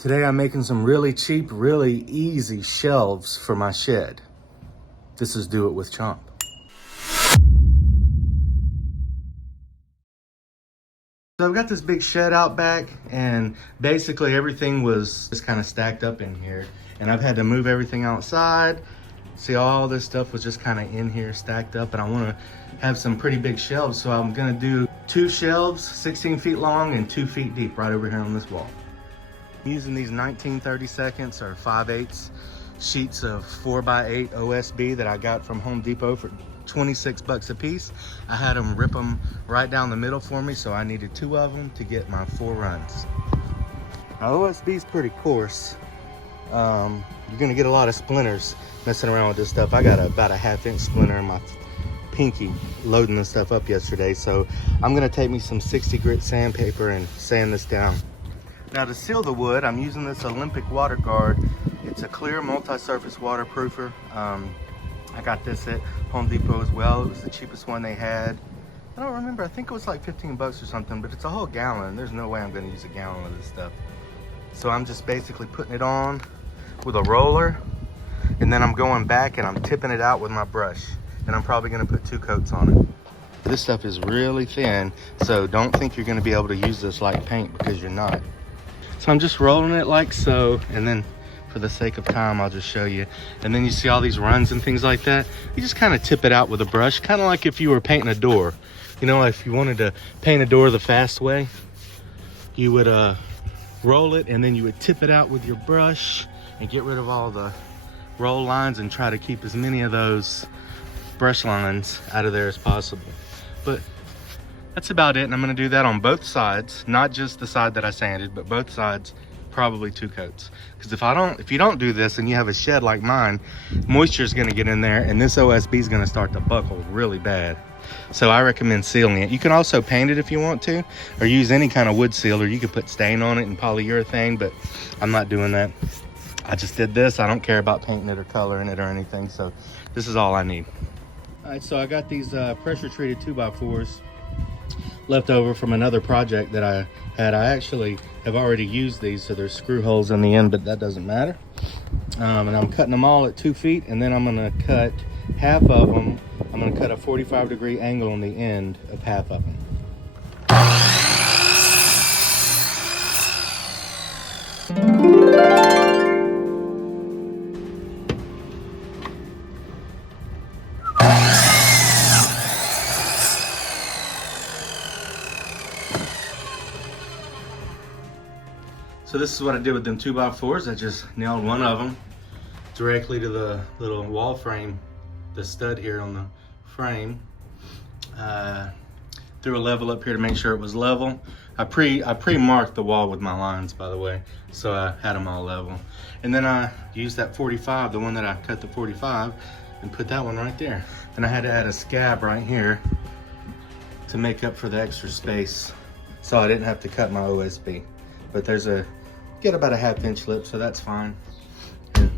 Today I'm making some really cheap, really easy shelves for my shed. This is Do It With Chomp. So I've got this big shed out back, and basically everything was just kind of stacked up in here. And I've had to move everything outside. See, all this stuff was just kind of in here stacked up, and I want to have some pretty big shelves. So I'm gonna do 2 shelves, 16 feet long and 2 feet deep right over here on this wall. I'm using these 1932 or 5/8 sheets of 4x8 OSB that I got from Home Depot for 26 bucks a piece. I had them rip them right down the middle for me, so I needed 2 of them to get my 4 runs. Now, OSB is pretty coarse. You're gonna get a lot of splinters messing around with this stuff. I got about a 1/2 inch splinter in my pinky loading this stuff up yesterday, so I'm gonna take me some 60 grit sandpaper and sand this down. Now, to seal the wood, I'm using this Olympic Water Guard. It's a clear multi-surface waterproofer. I got this at Home Depot as well. It was the cheapest one they had. I don't remember, I think it was like 15 bucks or something, but it's a whole gallon. There's no way I'm gonna use a gallon of this stuff. So I'm just basically putting it on with a roller, and then I'm going back and I'm tipping it out with my brush. And I'm probably gonna put 2 coats on it. This stuff is really thin, so don't think you're gonna be able to use this like paint, because you're not. So I'm just rolling it like so, and then for the sake of time, I'll just show you. And then you see all these runs and things like that. You just kind of tip it out with a brush, kind of like if you were painting a door. You know, if you wanted to paint a door the fast way, you would roll it, and then you would tip it out with your brush and get rid of all the roll lines and try to keep as many of those brush lines out of there as possible. But that's about it, and I'm gonna do that on both sides, not just the side that I sanded, but both sides, probably 2 coats. Because if you don't do this and you have a shed like mine, moisture is gonna get in there, and this OSB is gonna start to buckle really bad. So I recommend sealing it. You can also paint it if you want to, or use any kind of wood sealer. You could put stain on it and polyurethane, but I'm not doing that. I just did this. I don't care about painting it or coloring it or anything, so this is all I need. All right, so I got these pressure treated 2x4s left over from another project that I had. I actually have already used these, so there's screw holes in the end, but that doesn't matter. And I'm cutting them all at 2 feet, and then I'm gonna cut half of them. I'm gonna cut a 45-degree angle on the end of half of them. So this is what I did with them 2x4s. I just nailed one of them directly to the little wall frame, the stud here on the frame. Threw a level up here to make sure it was level. I pre-marked the wall with my lines, by the way, so I had them all level. And then I used that 45, the one that I cut the 45, and put that one right there. And I had to add a scab right here to make up for the extra space, so I didn't have to cut my OSB. But get about a 1/2 inch lip, so that's fine.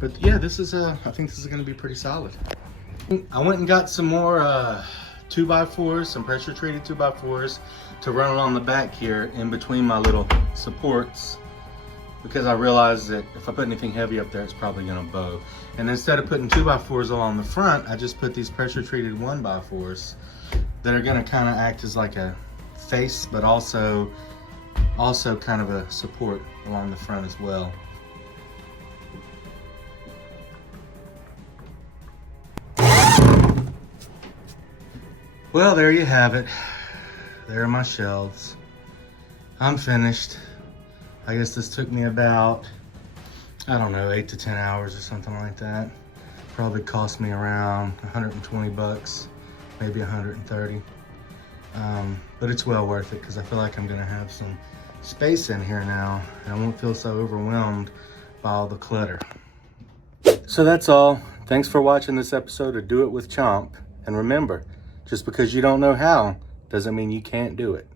But yeah, I think this is gonna be pretty solid. I went and got some more 2x4s, some pressure treated 2x4s to run on the back here in between my little supports, because I realized that if I put anything heavy up there, it's probably gonna bow. And instead of putting 2x4s along the front, I just put these pressure treated 1x4s that are gonna kind of act as like a face, but also kind of a support along the front as well. Well, there you have it. There are my shelves. I'm finished. I guess this took me about, I don't know, 8 to 10 hours or something like that. Probably cost me around 120 bucks, maybe 130. But it's well worth it, because I feel like I'm gonna have some space in here now, and I won't feel so overwhelmed by all the clutter. So that's all. Thanks for watching this episode of Do It With Chomp. And remember, just because you don't know how doesn't mean you can't do it.